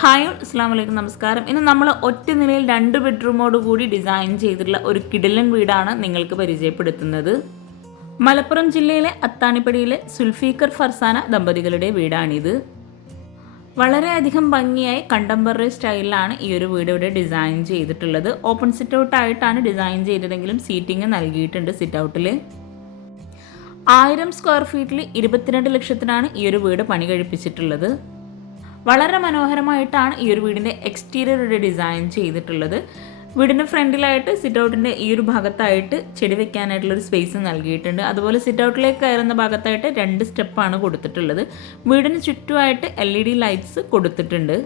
Hi അസ്സാം വലൈക്കും നമസ്കാരം. ഇന്ന് നമ്മൾ ഒറ്റ നിലയിൽ രണ്ട് ബെഡ്റൂമോട് കൂടി ഡിസൈൻ ചെയ്തിട്ടുള്ള ഒരു കിടിലൻ വീടാണ് നിങ്ങൾക്ക് പരിചയപ്പെടുത്തുന്നത്. മലപ്പുറം ജില്ലയിലെ അത്താണിപ്പടിയിലെ സുൽഫീക്കർ ഫർസാന ദമ്പതികളുടെ വീടാണിത്. വളരെയധികം ഭംഗിയായി കണ്ടംപററി സ്റ്റൈലിലാണ് ഈ ഒരു വീട് ഇവിടെ ഡിസൈൻ ചെയ്തിട്ടുള്ളത്. ഓപ്പൺ സിറ്റ് ഔട്ട് ആയിട്ടാണ് ഡിസൈൻ ചെയ്തതെങ്കിലും സീറ്റിംഗ് നൽകിയിട്ടുണ്ട് സിറ്റ് ഔട്ടിൽ ആയിരം സ്ക്വയർ ഫീറ്റിൽ ഇരുപത്തിരണ്ട് ലക്ഷത്തിനാണ് ഈ ഒരു വീട് പണി കഴിപ്പിച്ചിട്ടുള്ളത്. വളരെ മനോഹരമായിട്ടാണ് ഈ ഒരു വീടിന്റെ എക്സ്റ്റീരിയർ ഒരു ഡിസൈൻ ചെയ്തിട്ടുള്ളത്. വീടിന്റെ ഫ്രണ്ടിലായിട്ട് സിറ്റ് ഔട്ടിന്റെ ഈ ഒരു ഭാഗത്തായിട്ട് ചെടി വെക്കാനായിട്ടുള്ളൊരു സ്പേസ് നൽകിയിട്ടുണ്ട്. അതുപോലെ സിറ്റ് ഔട്ടിലേക്ക് കയറുന്ന ഭാഗത്തായിട്ട് രണ്ട് സ്റ്റെപ്പാണ് കൊടുത്തിട്ടുള്ളത്. വീടിന് ചുറ്റുമായിട്ട് എൽ ഇ ഡി ലൈറ്റ്സ് കൊടുത്തിട്ടുണ്ട്.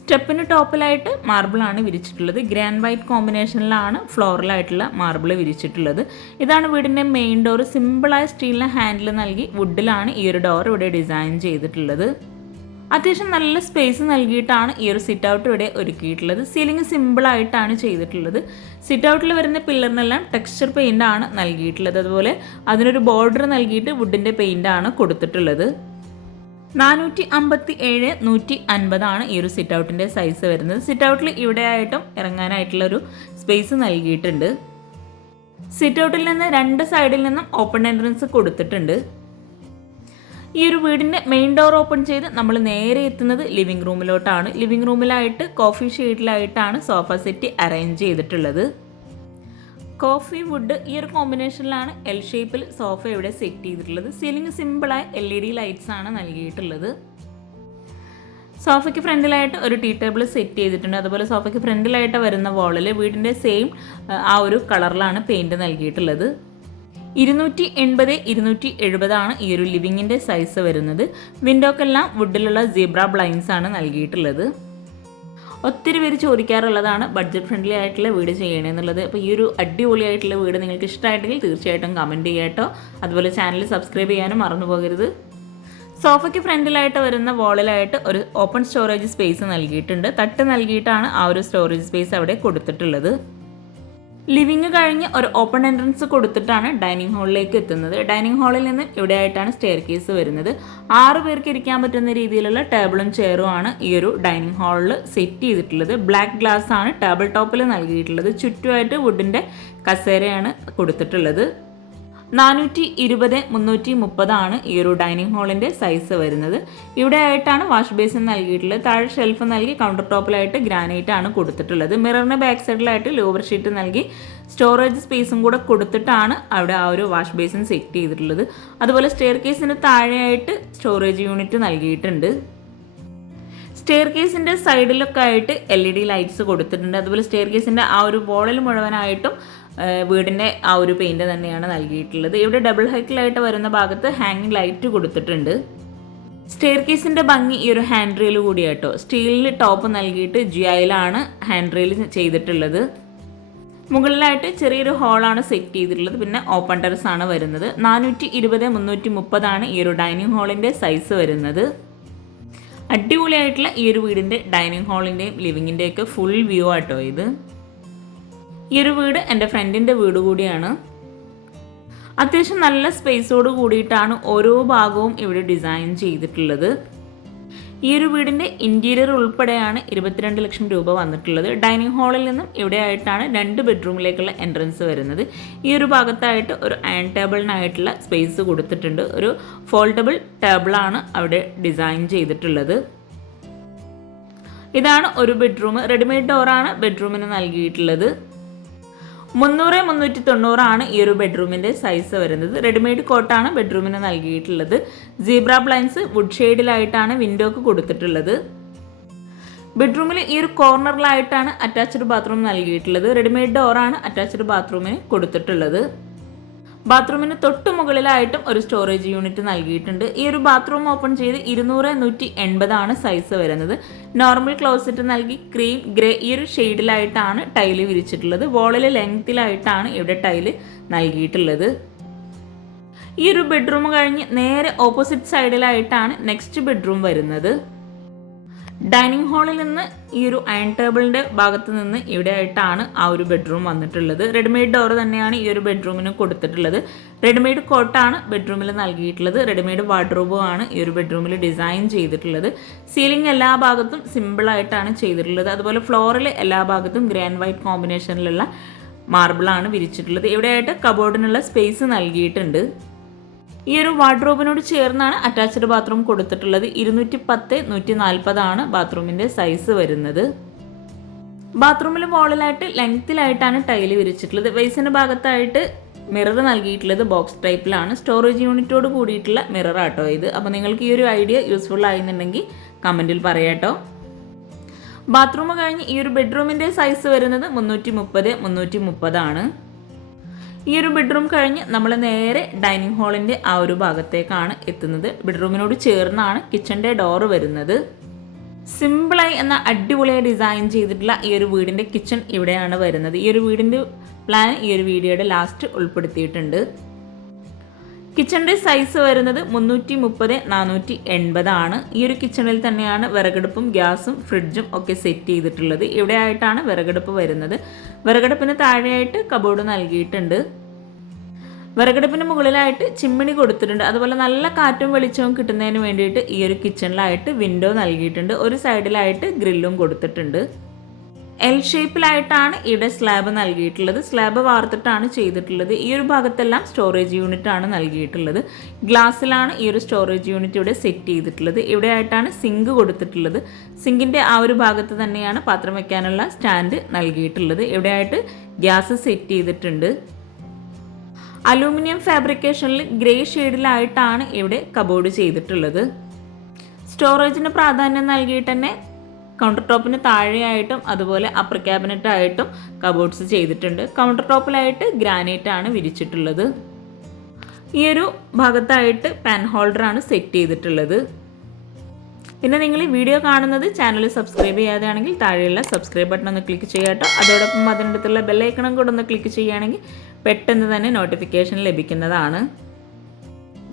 സ്റ്റെപ്പിന് ടോപ്പിലായിട്ട് മാർബിളാണ് വിരിച്ചിട്ടുള്ളത്. ഗ്രാൻഡ് വൈറ്റ് കോമ്പിനേഷനിലാണ് ഫ്ലോറലായിട്ടുള്ള മാർബിൾ വിരിച്ചിട്ടുള്ളത്. ഇതാണ് വീടിന്റെ മെയിൻ ഡോർ സിമ്പിളായ സ്റ്റീലിന് ഹാൻഡിൽ നൽകി വുഡിലാണ് ഈ ഒരു ഡോർ ഇവിടെ ഡിസൈൻ ചെയ്തിട്ടുള്ളത്. അത്യാവശ്യം നല്ല സ്പേസ് നൽകിയിട്ടാണ് ഈ ഒരു സിറ്റ് ഔട്ട് ഇവിടെ ഒരുക്കിയിട്ടുള്ളത്. സീലിംഗ് സിമ്പിളായിട്ടാണ് ചെയ്തിട്ടുള്ളത്. സിറ്റ് ഔട്ടിൽ വരുന്ന പില്ലറിനെല്ലാം ടെക്സ്ചർ പെയിന്റ് ആണ് നൽകിയിട്ടുള്ളത്. അതുപോലെ അതിനൊരു ബോർഡർ നൽകിയിട്ട് വുഡിന്റെ പെയിന്റ് ആണ് കൊടുത്തിട്ടുള്ളത്. നാനൂറ്റി അമ്പത്തി ഏഴ് നൂറ്റി അൻപതാണ് ഈ ഒരു സിറ്റ് ഔട്ടിന്റെ സൈസ് വരുന്നത്. സിറ്റ് ഔട്ടിൽ ഇവിടെയായിട്ടും ഇറങ്ങാനായിട്ടുള്ള ഒരു സ്പേസ് നൽകിയിട്ടുണ്ട്. സിറ്റ് ഔട്ടിൽ നിന്ന് രണ്ട് സൈഡിൽ നിന്നും ഓപ്പൺ എൻട്രൻസ് കൊടുത്തിട്ടുണ്ട്. ഈ ഒരു വീടിന്റെ മെയിൻ ഡോർ ഓപ്പൺ ചെയ്ത് നമ്മൾ നേരെ എത്തുന്നത് ലിവിംഗ് റൂമിലോട്ടാണ് ലിവിംഗ് റൂമിലായിട്ട് കോഫി ഷെയ്ഡിലായിട്ടാണ് സോഫ സെറ്റ് അറേഞ്ച് ചെയ്തിട്ടുള്ളത്. കോഫി വുഡ് ഈ ഒരു കോമ്പിനേഷനിലാണ് എൽ ഷേപ്പിൽ സോഫ ഇവിടെ സെറ്റ് ചെയ്തിട്ടുള്ളത്. സീലിംഗ് സിമ്പിളായ എൽ ഇ ഡി ലൈറ്റ്സ് ആണ് നൽകിയിട്ടുള്ളത്. സോഫയ്ക്ക് ഫ്രണ്ടിലായിട്ട് ഒരു ടീ ടേബിൾ സെറ്റ് ചെയ്തിട്ടുണ്ട്. അതുപോലെ സോഫയ്ക്ക് ഫ്രണ്ടിലായിട്ട് വരുന്ന വാളിൽ വീടിന്റെ സെയിം ആ ഒരു കളറിലാണ് പെയിന്റ് നൽകിയിട്ടുള്ളത്. ഇരുന്നൂറ്റി എൺപത് ഇരുന്നൂറ്റി എഴുപതാണ് ഈ ഒരു ലിവിങ്ങിന്റെ സൈസ് വരുന്നത്. വിൻഡോക്കെല്ലാം വുഡിലുള്ള സീബ്ര ബ്ലൈൻസ് ആണ് നൽകിയിട്ടുള്ളത്. ഒത്തിരി പേര് ചോദിക്കാറുള്ളതാണ് ബഡ്ജറ്റ് ഫ്രണ്ട്ലി ആയിട്ടുള്ള വീട് ചെയ്യണമെന്നുള്ളത് അപ്പോൾ ഈ ഒരു അടിപൊളിയായിട്ടുള്ള വീട് നിങ്ങൾക്ക് ഇഷ്ടമായിട്ടെങ്കിൽ തീർച്ചയായിട്ടും കമന്റ് ചെയ്യാട്ടോ അതുപോലെ ചാനൽ സബ്സ്ക്രൈബ് ചെയ്യാനും മറന്നു പോകരുത്. സോഫയ്ക്ക് ഫ്രണ്ടിലായിട്ട് വരുന്ന വോളിലായിട്ട് ഒരു ഓപ്പൺ സ്റ്റോറേജ് സ്പേസ് നൽകിയിട്ടുണ്ട്. തട്ട് നൽകിയിട്ടാണ് ആ ഒരു സ്റ്റോറേജ് സ്പേസ് അവിടെ കൊടുത്തിട്ടുള്ളത്. ലിവിങ് കഴിഞ്ഞ് ഒരു ഓപ്പൺ എൻട്രൻസ് കൊടുത്തിട്ടാണ് ഡൈനിങ് ഹാളിലേക്ക് എത്തുന്നത്. ഡൈനിങ് ഹാളിൽ നിന്ന് ഇവിടെയായിട്ടാണ് സ്റ്റെയർ കേസ് വരുന്നത്. ആറ് പേർക്ക് ഇരിക്കാൻ പറ്റുന്ന രീതിയിലുള്ള ടേബിളും ചെയറും ആണ് ഈ ഒരു ഡൈനിങ് ഹാളിൽ സെറ്റ് ചെയ്തിട്ടുള്ളത്. ബ്ലാക്ക് ഗ്ലാസ് ആണ് ടേബിൾ ടോപ്പിൽ നൽകിയിട്ടുള്ളത്. ചുറ്റുമായിട്ട് വുഡിന്റെ കസേരയാണ് കൊടുത്തിട്ടുള്ളത്. നാനൂറ്റി ഇരുപത് മുന്നൂറ്റി മുപ്പതാണ് ഈ ഒരു ഡൈനിങ് ഹാളിന്റെ സൈസ് വരുന്നത്. ഇവിടെ ആയിട്ടാണ് വാഷ് ബേസിൻ നൽകിയിട്ടുള്ളത്. താഴെ ഷെൽഫ് നൽകി കൗണ്ടർ ടോപ്പിലായിട്ട് ഗ്രാനൈറ്റ് ആണ് കൊടുത്തിട്ടുള്ളത്. മിററിന് ബാക്ക് സൈഡിലായിട്ട് ലോവർ ഷീറ്റ് നൽകി സ്റ്റോറേജ് സ്പേസും കൂടെ കൊടുത്തിട്ടാണ് അവിടെ ആ ഒരു വാഷ് ബേസിൻ സെറ്റ് ചെയ്തിട്ടുള്ളത്. അതുപോലെ സ്റ്റെയർ കേസിന് താഴെയായിട്ട് സ്റ്റോറേജ് യൂണിറ്റ് നൽകിയിട്ടുണ്ട്. സ്റ്റെയർ കേസിന്റെ സൈഡിലൊക്കെ ആയിട്ട് എൽ ഇ ഡി ലൈറ്റ്സ് കൊടുത്തിട്ടുണ്ട്. അതുപോലെ സ്റ്റെയർ കേസിന്റെ ആ ഒരു വോളിൽ മുഴുവനായിട്ടും വീടിന്റെ ആ ഒരു പെയിന്റ് തന്നെയാണ് നൽകിയിട്ടുള്ളത്. ഇവിടെ ഡബിൾ ഹൈക്കിലായിട്ട് വരുന്ന ഭാഗത്ത് ഹാങ്ങിങ് ലൈറ്റ് കൊടുത്തിട്ടുണ്ട്. സ്റ്റെയർ കേസിന്റെ ഭംഗി ഈ ഒരു ഹാൻഡ് റെയിൽ കൂടിയാട്ടോ. സ്റ്റീലിൽ ടോപ്പ് നൽകിയിട്ട് ജിയായിലാണ് ഹാൻഡ് റെയിൽ ചെയ്തിട്ടുള്ളത്. മുകളിലായിട്ട് ചെറിയൊരു ഹോളാണ് സെറ്റ് ചെയ്തിട്ടുള്ളത്. പിന്നെ ഓപ്പൺ ടെറസ് ആണ് വരുന്നത്. നാനൂറ്റി ഇരുപത് മുന്നൂറ്റി മുപ്പതാണ് ഈ ഒരു ഡൈനിങ് ഹാളിന്റെ സൈസ് വരുന്നത്. അടിപൊളിയായിട്ടുള്ള ഈ ഒരു വീടിന്റെ ഡൈനിങ് ഹാളിന്റെയും ലിവിങ്ങിന്റെയൊക്കെ ഫുൾ വ്യൂ ആട്ടോ ഇത്. ഈ ഒരു വീട് എന്റെ ഫ്രണ്ടിന്റെ വീട് കൂടിയാണ്. അത്യാവശ്യം നല്ല സ്പേസോട് കൂടിയിട്ടാണ് ഓരോ ഭാഗവും ഇവിടെ ഡിസൈൻ ചെയ്തിട്ടുള്ളത്. ഈ ഒരു വീടിന്റെ ഇന്റീരിയർ ഉൾപ്പെടെയാണ് ഇരുപത്തിരണ്ട് ലക്ഷം രൂപ വന്നിട്ടുള്ളത്. ഡൈനിങ് ഹാളിൽ നിന്നും ഇവിടെ ആയിട്ടാണ് രണ്ട് ബെഡ്റൂമിലേക്കുള്ള എൻട്രൻസ് വരുന്നത്. ഈ ഒരു ഭാഗത്തായിട്ട് ഒരു അയൺ ടേബിളിനായിട്ടുള്ള സ്പേസ് കൊടുത്തിട്ടുണ്ട്. ഒരു ഫോൾഡബിൾ ടേബിളാണ് അവിടെ ഡിസൈൻ ചെയ്തിട്ടുള്ളത്. ഇതാണ് ഒരു ബെഡ്റൂം. റെഡിമെയ്ഡ് ഡോറാണ് ബെഡ്റൂമിന് നൽകിയിട്ടുള്ളത്. മുന്നൂറ് മുന്നൂറ്റി തൊണ്ണൂറാണ് ഈ ഒരു ബെഡ്റൂമിന്റെ സൈസ് വരുന്നത്. റെഡിമെയ്ഡ് കോട്ടാണ് ബെഡ്റൂമിന് നൽകിയിട്ടുള്ളത്. സീബ്ര ബ്ലൈൻസ് വുഡ് ഷെയ്ഡിലായിട്ടാണ് വിൻഡോക്ക് കൊടുത്തിട്ടുള്ളത്. ബെഡ്റൂമിൽ ഈ ഒരു കോർണറിലായിട്ടാണ് അറ്റാച്ച്ഡ് ബാത്റൂം നൽകിയിട്ടുള്ളത്. റെഡിമെയ്ഡ് ഡോറാണ് അറ്റാച്ച്ഡ് ബാത്റൂമിന് കൊടുത്തിട്ടുള്ളത്. ബാത്റൂമിന് തൊട്ട് മുകളിലായിട്ടും ഒരു സ്റ്റോറേജ് യൂണിറ്റ് നൽകിയിട്ടുണ്ട്. ഈ ഒരു ബാത്റൂം ഓപ്പൺ ചെയ്ത് ഇരുന്നൂറ് നൂറ്റി എൺപതാണ് സൈസ് വരുന്നത്. നോർമൽ ക്ലോസറ്റ് നൽകി ക്രീം ഗ്രേ ഈ ഒരു ഷെയ്ഡിലായിട്ടാണ് ടൈൽ വിരിച്ചിട്ടുള്ളത്. വോളിൽ ലെങ്ത്തിലായിട്ടാണ് ഇവിടെ ടൈൽ നൽകിയിട്ടുള്ളത്. ഈ ഒരു ബെഡ്റൂം കഴിഞ്ഞ് നേരെ ഓപ്പോസിറ്റ് സൈഡിലായിട്ടാണ് നെക്സ്റ്റ് ബെഡ്റൂം വരുന്നത്. ഡൈനിങ് ഹാളിൽ നിന്ന് ഈ ഒരു അയൺ ടേബിളിന്റെ ഭാഗത്ത് നിന്ന് ഇവിടെ ആയിട്ടാണ് ആ ഒരു ബെഡ്റൂം വന്നിട്ടുള്ളത്. റെഡിമെയ്ഡ് ഡോർ തന്നെയാണ് ഈ ഒരു ബെഡ്റൂമിന് കൊടുത്തിട്ടുള്ളത്. റെഡിമെയ്ഡ് കോട്ടാണ് ബെഡ്റൂമിൽ നൽകിയിട്ടുള്ളത്. റെഡിമെയ്ഡ് വാർഡ്രോബും ആണ് ഈ ഒരു ബെഡ്റൂമിൽ ഡിസൈൻ ചെയ്തിട്ടുള്ളത്. സീലിംഗ് എല്ലാ ഭാഗത്തും സിമ്പിളായിട്ടാണ് ചെയ്തിട്ടുള്ളത്. അതുപോലെ ഫ്ലോറിൽ എല്ലാ ഭാഗത്തും ഗ്രേ ആൻഡ് വൈറ്റ് കോമ്പിനേഷനിലുള്ള മാർബിളാണ് വിരിച്ചിട്ടുള്ളത്. ഇവിടെയായിട്ട് കബോർഡിനുള്ള സ്പേസ് നൽകിയിട്ടുണ്ട്. ഈ ഒരു വാർഡ്രോബിനോട് ചേർന്നാണ് അറ്റാച്ച്ഡ് ബാത്റൂം കൊടുത്തിട്ടുള്ളത്. ഇരുന്നൂറ്റി പത്ത് നൂറ്റി നാൽപ്പതാണ് ബാത്റൂമിന്റെ സൈസ് വരുന്നത്. ബാത്റൂമിൽ വോളിലായിട്ട് ലെങ്ത്തിലായിട്ടാണ് ടൈൽ വിരിച്ചിട്ടുള്ളത്. വെയ്സിന്റെ ഭാഗത്തായിട്ട് മിറർ നൽകിയിട്ടുള്ളത് ബോക്സ് ടൈപ്പിലാണ് സ്റ്റോറേജ് യൂണിറ്റോട് കൂടിയിട്ടുള്ള മിറർ ആട്ടോ ഇത്. അപ്പോൾ നിങ്ങൾക്ക് ഈ ഒരു ഐഡിയ യൂസ്ഫുൾ ആയിരുന്നുണ്ടെങ്കിൽ കമന്റിൽ പറയാട്ടോ ബാത്റൂം കഴിഞ്ഞ് ഈ ഒരു ബെഡ്റൂമിന്റെ സൈസ് വരുന്നത് മുന്നൂറ്റി മുപ്പത് മുന്നൂറ്റി മുപ്പതാണ് ഈ ഒരു ബെഡ്റൂം കഴിഞ്ഞ് നമ്മൾ നേരെ ഡൈനിങ് ഹാളിന്റെ ആ ഒരു ഭാഗത്തേക്കാണ് എത്തുന്നത്. ബെഡ്റൂമിനോട് ചേർന്നാണ് കിച്ചന്റെ ഡോറ് വരുന്നത്. സിമ്പിളായി എന്ന അടിപൊളിയായി ഡിസൈൻ ചെയ്തിട്ടുള്ള ഈ ഒരു വീടിന്റെ കിച്ചൺ ഇവിടെയാണ് വരുന്നത്. ഈ ഒരു വീടിന്റെ പ്ലാൻ ഈ ഒരു വീഡിയോയുടെ ലാസ്റ്റ് ഉൾപ്പെടുത്തിയിട്ടുണ്ട്. കിച്ചണിന്റെ സൈസ് വരുന്നത് മുന്നൂറ്റി മുപ്പത് നാനൂറ്റി എൺപതാണ് ഈ ഒരു കിച്ചണിൽ തന്നെയാണ് വിറകടുപ്പും ഗ്യാസും ഫ്രിഡ്ജും ഒക്കെ സെറ്റ് ചെയ്തിട്ടുള്ളത്. ഇവിടെ ആയിട്ടാണ് വിറകടുപ്പ് വരുന്നത്. വിറകടുപ്പിന് താഴെയായിട്ട് കബോർഡ് നൽകിയിട്ടുണ്ട്. വിറകടുപ്പിന് മുകളിലായിട്ട് ചിമ്മിണി കൊടുത്തിട്ടുണ്ട്. അതുപോലെ നല്ല കാറ്റും വെളിച്ചവും കിട്ടുന്നതിന് വേണ്ടിയിട്ട് ഈ ഒരു കിച്ചണിലായിട്ട് വിൻഡോ നൽകിയിട്ടുണ്ട്. ഒരു സൈഡിലായിട്ട് ഗ്രില്ലും കൊടുത്തിട്ടുണ്ട്. എൽ ഷേപ്പിലായിട്ടാണ് ഇവിടെ സ്ലാബ് നൽകിയിട്ടുള്ളത്. സ്ലാബ് വാർത്തിട്ടാണ് ചെയ്തിട്ടുള്ളത്. ഈ ഒരു ഭാഗത്തെല്ലാം സ്റ്റോറേജ് യൂണിറ്റ് ആണ് നൽകിയിട്ടുള്ളത്. ഗ്ലാസ്സിലാണ് ഈ ഒരു സ്റ്റോറേജ് യൂണിറ്റ് ഇവിടെ സെറ്റ് ചെയ്തിട്ടുള്ളത്. ഇവിടെ ആയിട്ടാണ് സിങ്ക് കൊടുത്തിട്ടുള്ളത് സിങ്കിന്റെ ആ ഒരു ഭാഗത്ത് തന്നെയാണ് പാത്രം വെക്കാനുള്ള സ്റ്റാൻഡ് നൽകിയിട്ടുള്ളത്. ഇവിടെ ആയിട്ട് ഗ്യാസ് സെറ്റ് ചെയ്തിട്ടുണ്ട്. അലൂമിനിയം ഫാബ്രിക്കേഷനിൽ ഗ്രേ ഷെയ്ഡിലായിട്ടാണ് ഇവിടെ കബോർഡ് ചെയ്തിട്ടുള്ളത്. സ്റ്റോറേജിന് പ്രാധാന്യം നൽകിയിട്ട് തന്നെ കൗണ്ടർ ടോപ്പിന് താഴെയായിട്ടും അതുപോലെ അപ്പർ ക്യാബിനറ്റ് ആയിട്ടും കബോർഡ്സ് ചെയ്തിട്ടുണ്ട്. കൗണ്ടർ ടോപ്പിലായിട്ട് ഗ്രാനൈറ്റ് ആണ് വിരിച്ചിട്ടുള്ളത്. ഈ ഒരു ഭാഗത്തായിട്ട് പെൻ ഹോൾഡറാണ് സെറ്റ് ചെയ്തിട്ടുള്ളത്. പിന്നെ നിങ്ങൾ ഈ വീഡിയോ കാണുന്നത് ചാനൽ സബ്സ്ക്രൈബ് ചെയ്യാതെയാണെങ്കിൽ താഴെയുള്ള സബ്സ്ക്രൈബ് ബട്ടൺ ഒന്ന് ക്ലിക്ക് ചെയ്യാട്ടോ അതോടൊപ്പം അതിന്റെ അടുത്തുള്ള ബെല്ലൈക്കണം കൂടെ ഒന്ന് ക്ലിക്ക് ചെയ്യുകയാണെങ്കിൽ പെട്ടെന്ന് തന്നെ നോട്ടിഫിക്കേഷൻ ലഭിക്കുന്നതാണ്.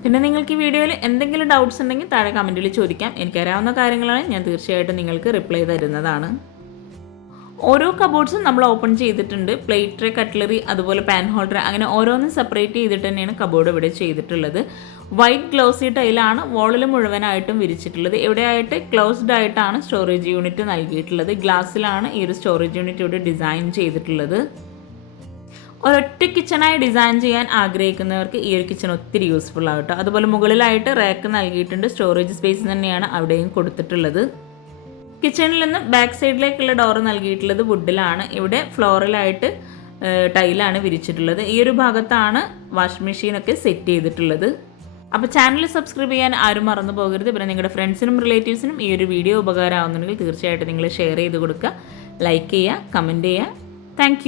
പിന്നെ നിങ്ങൾക്ക് ഈ വീഡിയോയിൽ എന്തെങ്കിലും ഡൗട്ട്സ് ഉണ്ടെങ്കിൽ താഴെ കമന്റിൽ ചോദിക്കാം. എനിക്കറിയാവുന്ന കാര്യങ്ങളാണ്. ഞാൻ തീർച്ചയായിട്ടും നിങ്ങൾക്ക് റിപ്ലൈ തരുന്നതാണ്. ഓരോ കബോർഡ്സും നമ്മൾ ഓപ്പൺ ചെയ്തിട്ടുണ്ട്. പ്ലേറ്റ് ട്രേ കട്ട്ലറി അതുപോലെ പാൻ ഹോൾഡർ അങ്ങനെ ഓരോന്നും സെപ്പറേറ്റ് ചെയ്തിട്ട് തന്നെയാണ് കബോർഡ് ഇവിടെ ചെയ്തിട്ടുള്ളത്. വൈറ്റ് ഗ്ലോസി ടൈലാണ് വോളിൽ മുഴുവനായിട്ടും വിരിച്ചിട്ടുള്ളത്. ഇവിടെയായിട്ട് ക്ലോസ്ഡ് ആയിട്ടാണ് സ്റ്റോറേജ് യൂണിറ്റ് നൽകിയിട്ടുള്ളത്. ഗ്ലാസ്സിലാണ് ഈ ഒരു സ്റ്റോറേജ് യൂണിറ്റ് ഇവിടെ ഡിസൈൻ ചെയ്തിട്ടുള്ളത്. ഒരൊറ്റ കിച്ചണായി ഡിസൈൻ ചെയ്യാൻ ആഗ്രഹിക്കുന്നവർക്ക് ഈ ഒരു കിച്ചൺ ഒത്തിരി യൂസ്ഫുൾ ആകട്ടോ അതുപോലെ മുകളിലായിട്ട് റാക്ക് നൽകിയിട്ടുണ്ട്. സ്റ്റോറേജ് സ്പേസ് തന്നെയാണ് അവിടെയും കൊടുത്തിട്ടുള്ളത്. കിച്ചണിൽ നിന്ന് ബാക്ക് സൈഡിലേക്കുള്ള ഡോർ നൽകിയിട്ടുള്ളത് വുഡിലാണ് ഇവിടെ ഫ്ലോറിലായിട്ട് ടൈലാണ് വിരിച്ചിട്ടുള്ളത്. ഈ ഒരു ഭാഗത്താണ് വാഷിംഗ് മെഷീനൊക്കെ സെറ്റ് ചെയ്തിട്ടുള്ളത്. അപ്പോൾ ചാനൽ സബ്സ്ക്രൈബ് ചെയ്യാൻ ആരും മറന്നു പോകരുത്. പിന്നെ നിങ്ങളുടെ ഫ്രണ്ട്സിനും റിലേറ്റീവ്സിനും ഈ ഒരു വീഡിയോ ഉപകാരമാവുന്നുണ്ടെങ്കിൽ തീർച്ചയായിട്ടും നിങ്ങൾ ഷെയർ ചെയ്ത് കൊടുക്കുക. ലൈക്ക് ചെയ്യുക കമന്റ് ചെയ്യുക. താങ്ക്